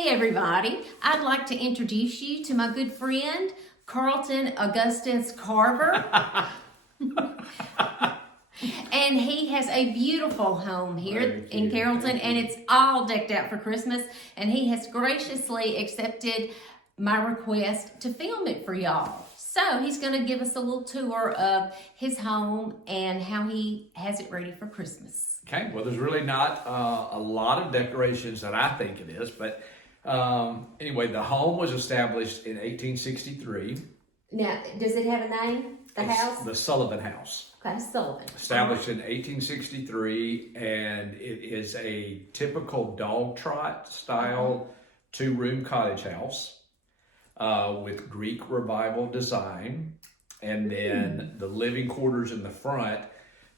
Hey everybody, I'd like to introduce you to my good friend, Carlton Augustus Carver. And he has a beautiful home here in Carlton, and it's all decked out for Christmas. And he has graciously accepted my request to film it for y'all. So he's going to give us a little tour of his home and how he has it ready for Christmas. Okay, well, there's really not a lot of decorations that I think it is, but anyway, the home was established in 1863. Now, does it have a name, the house? The Sullivan House. Okay, Sullivan. Established in 1863, and it is a typical dog trot style two-room cottage house with Greek Revival design, and then the living quarters in the front.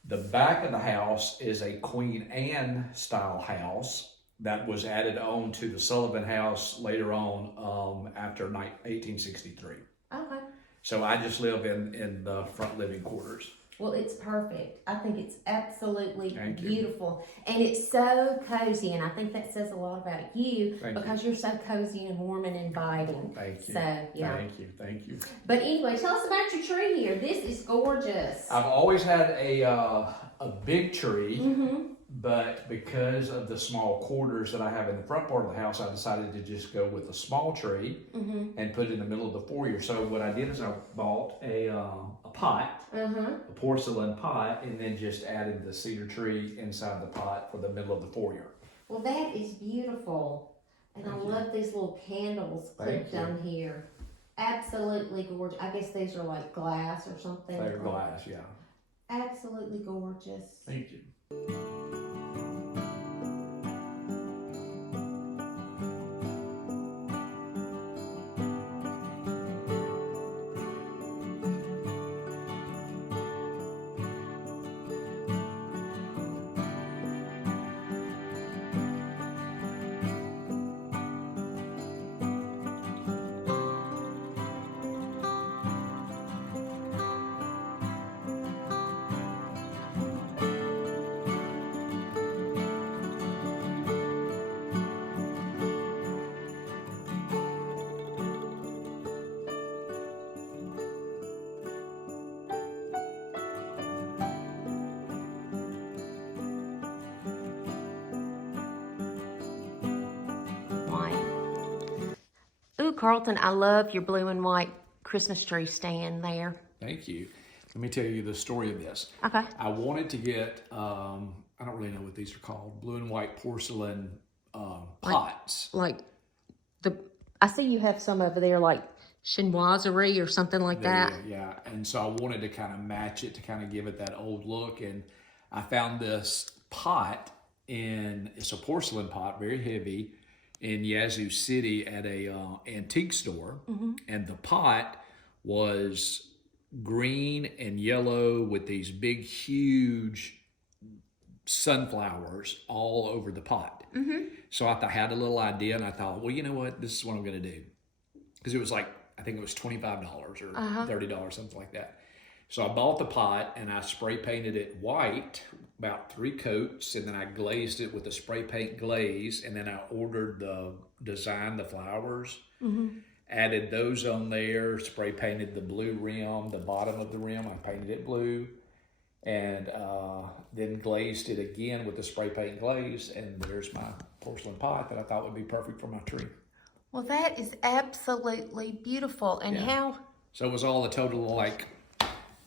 The back of the house is a Queen Anne style house that was added on to the Sullivan House later on after 1863. Okay. So I just live in the front living quarters. Well, it's perfect. I think it's absolutely Thank you. beautiful. And it's so cozy, and I think that says a lot about you Thank because you're so cozy and warm and inviting. Thank you. So, yeah. Thank you. But anyway, tell us about your tree here. This is gorgeous. I've always had a big tree, Mm-hmm. but because of the small quarters that I have in the front part of the house, I decided to just go with a small tree and put it in the middle of the foyer. So what I did is I bought a pot, a porcelain pot, and then just added the cedar tree inside the pot for the middle of the foyer. Well, that is beautiful. And I love these little candles clipped on here. Absolutely gorgeous. I guess these are like glass or something. They're glass, yeah. Absolutely gorgeous. Thank you. Ooh, Carlton, I love your blue and white Christmas tree stand there. Thank you. Let me tell you the story of this. Okay. I wanted to get, I don't really know what these are called, blue and white porcelain pots. I see you have some over there like chinoiserie or something like that. Yeah, and so I wanted to kind of match it to kind of give it that old look. And I found this pot it's a porcelain pot, very heavy, in Yazoo City at a antique store. And the pot was green and yellow with these big, huge sunflowers all over the pot. So I had a little idea, and I thought, well, you know what? This is what I'm going to do. Because it was like, I think it was $25 or $30, something like that. So I bought the pot, and I spray painted it white, about 3 coats, and then I glazed it with a spray paint glaze, and then I ordered the design, the flowers, added those on there, spray painted the blue rim, the bottom of the rim, I painted it blue, and then glazed it again with the spray paint glaze, and there's my porcelain pot that I thought would be perfect for my tree. Well, that is absolutely beautiful. And how? So it was all a total of like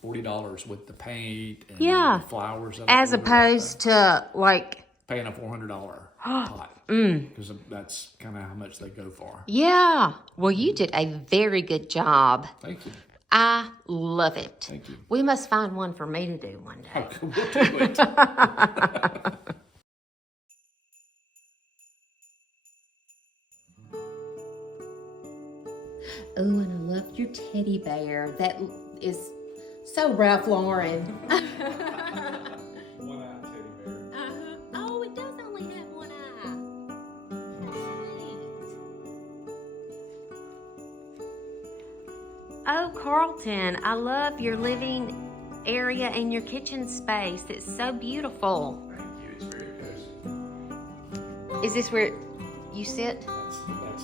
$40 with the paint and Yeah. the flowers. As opposed to like, paying a $400 pot. Because that's kind of how much they go for. yeah. Well, you did a very good job. Thank you. I love it. Thank you. We must find one for me to do one day. Okay, we'll do it. Oh, and I love your teddy bear. That is so Ralph Lauren. One-eyed teddy bear. Oh, it does only have one eye. That's sweet. Oh, Carlton, I love your living area and your kitchen space. It's so beautiful. Thank you. It's very cozy. Is this where you sit? That's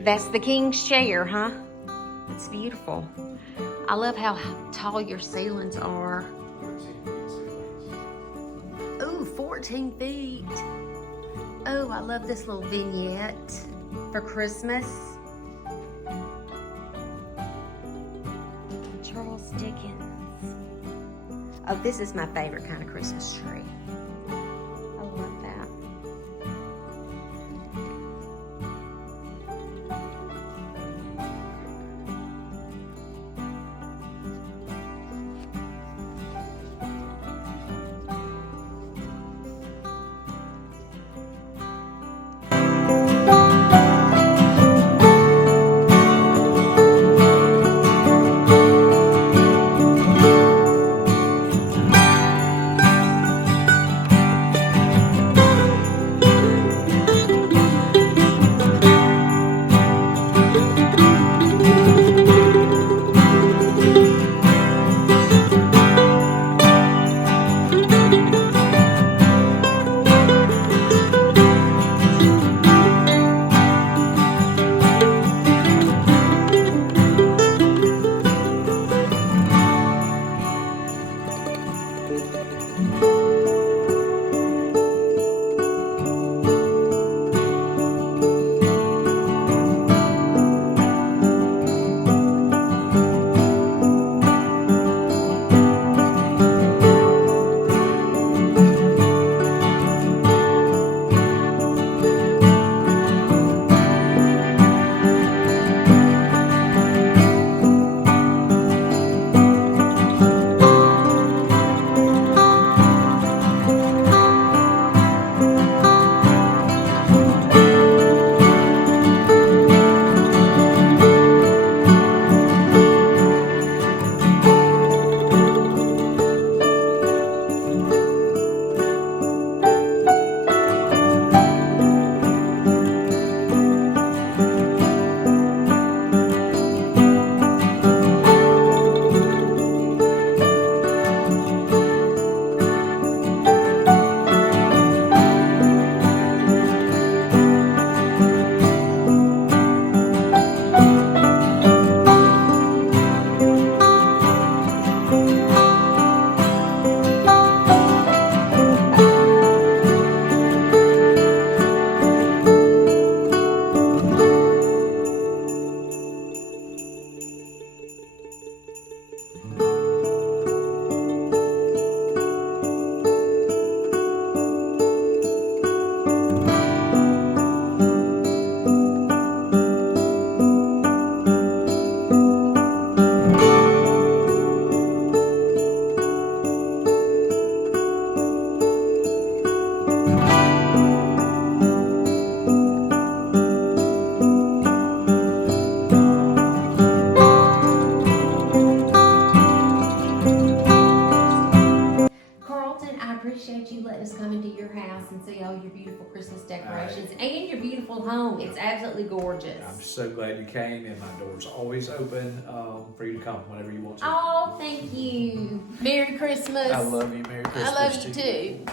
That's the king's chair, huh? It's beautiful. I love how tall your ceilings are. 14 feet. Oh, I love this little vignette for Christmas. Charles Dickens. Oh, this is my favorite kind of Christmas tree. I love that. Appreciate you letting us come into your house and see all your beautiful Christmas decorations and your beautiful home. It's absolutely gorgeous. I'm so glad you came, and my door's always open for you to come whenever you want to. Oh, thank you. Merry Christmas. I love you. Merry Christmas. I love you too.